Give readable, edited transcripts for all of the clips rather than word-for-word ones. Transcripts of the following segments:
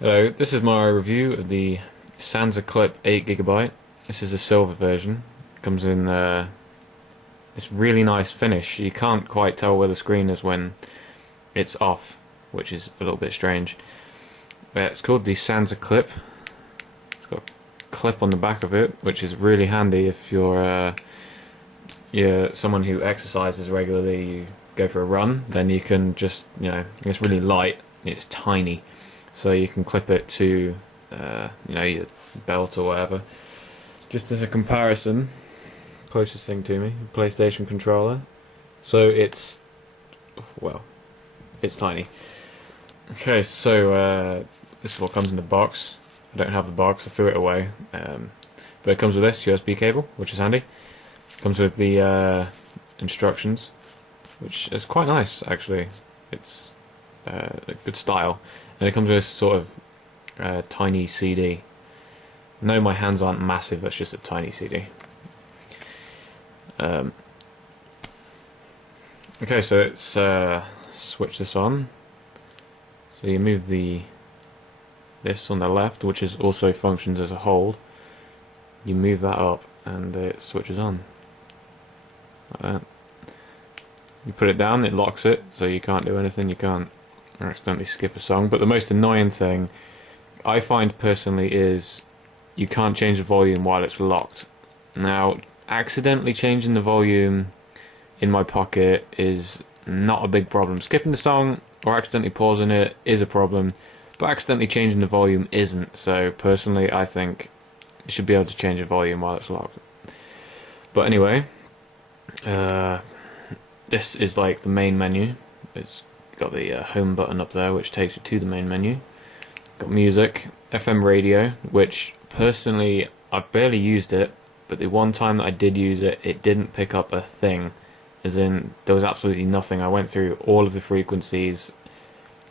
Hello, this is my review of the Sansa Clip 8GB. This is a silver version. Comes in this really nice finish. You can't quite tell where the screen is when it's off, which is a little bit strange. But it's called the Sansa Clip. It's got a clip on the back of it, which is really handy if you're someone who exercises regularly. You go for a run, then you can just, it's really light, it's tiny, so you can clip it to your belt or whatever. Just as a comparison, closest thing to me, PlayStation controller. So it's tiny. Okay, so this is what comes in the box. I don't have the box, I threw it away. But it comes with this USB cable, which is handy. Comes with the instructions, which is quite nice actually. It's a good style, and it comes with this sort of tiny CD. No, my hands aren't massive. That's just a tiny CD. Okay, so let's switch this on. So you move this on the left, which is also functions as a hold. You move that up, and it switches on. Like that. You put it down, it locks it, so you can't do anything. You can't accidentally skip a song. But the most annoying thing I find personally is you can't change the volume while it's locked. Now, accidentally changing the volume in my pocket is not a big problem. Skipping the song or accidentally pausing it is a problem, but accidentally changing the volume isn't. So personally, I think you should be able to change the volume while it's locked. But anyway, this is like the main menu. It's got the home button up there, which takes you to the main menu. Got music, FM radio, which personally I've barely used it, but the one time that I did use it, it didn't pick up a thing. As in, there was absolutely nothing. I went through all of the frequencies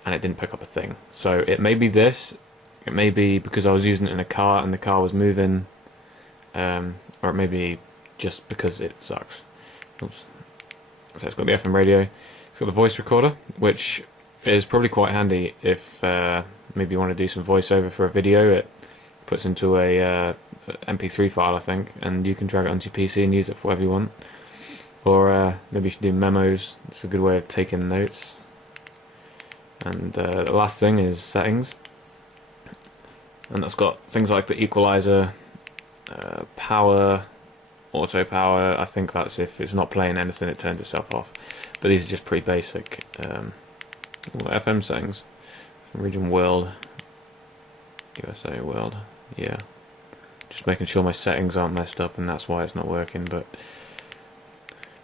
and it didn't pick up a thing. So it may be this, it may be because I was using it in a car and the car was moving, or it may be just because it sucks. Oops. So it's got the FM radio, it's got the voice recorder, which is probably quite handy if maybe you want to do some voiceover for a video. It puts into a MP3 file, I think, and you can drag it onto your PC and use it for whatever you want. Or maybe you should do memos. It's a good way of taking notes. And the last thing is settings, and that's got things like the equalizer, power, auto power. I think that's if it's not playing anything, it turns itself off. But these are just pretty basic. FM settings, region world, USA world. Yeah, just making sure my settings aren't messed up, and that's why it's not working. But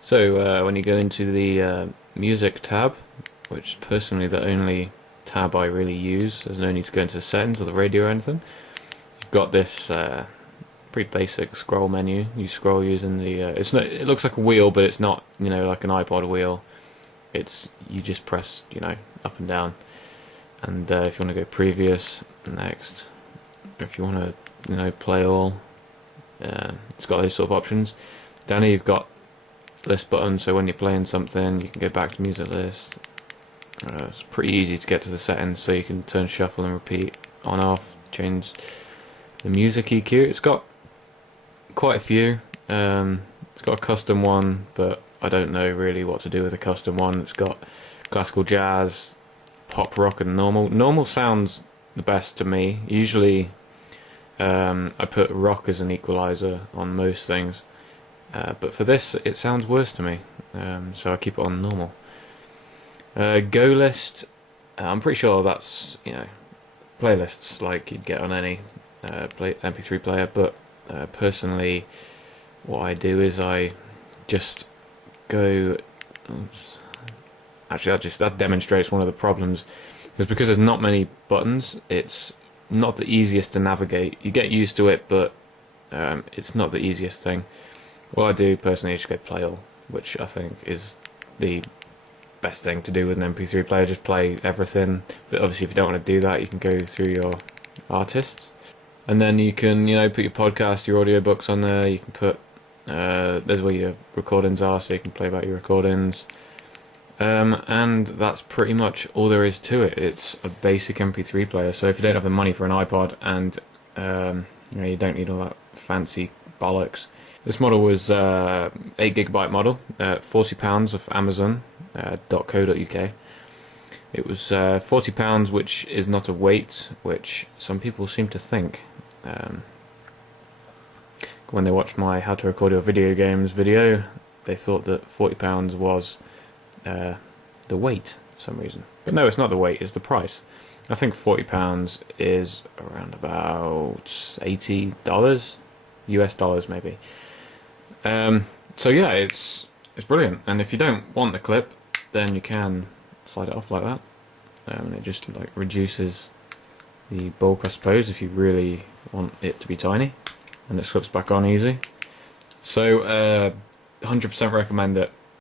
so when you go into the music tab, which is personally the only tab I really use, there's no need to go into the settings or the radio or anything. You've got this pretty basic scroll menu. You scroll using the it looks like a wheel, but it's not, like an iPod wheel. It's, you just press, up and down. And if you want to go previous, next, or if you want to, play all, it's got those sort of options. Down here you've got list button, so when you're playing something, you can go back to music list. It's pretty easy to get to the settings, so you can turn shuffle and repeat on off, change the music EQ. It's got quite a few. It's got a custom one, but I don't know really what to do with a custom one. It's got classical, jazz, pop, rock, and normal. Normal sounds the best to me. Usually I put rock as an equalizer on most things, but for this it sounds worse to me, so I keep it on normal. Go list, I'm pretty sure that's, playlists like you'd get on any MP3 player, but personally what I do is I just go, actually that demonstrates one of the problems, because there's not many buttons. It's not the easiest to navigate. You get used to it, but it's not the easiest thing. What I do personally is just go play all, which I think is the best thing to do with an MP3 player. Just play everything, but obviously if you don't want to do that, you can go through your artists, and then you can put your podcast, your audiobooks on there. You can put there's where your recordings are, so you can play back your recordings. And that's pretty much all there is to it. It's a basic MP3 player, so if you don't have the money for an iPod and you don't need all that fancy bollocks. This model was 8GB model, £40 of Amazon.co.uk. It was £40, which is not a weight, which some people seem to think. When they watched my How to Record Your Video Games video, they thought that £40 was the weight for some reason. But no, it's not the weight, it's the price. I think £40 is around about $80, US dollars maybe. So yeah, it's brilliant. And if you don't want the clip, then you can slide it off like that. And it just like reduces the bulk, I suppose, if you really want it to be tiny. And it slips back on easy. So 100% recommend it.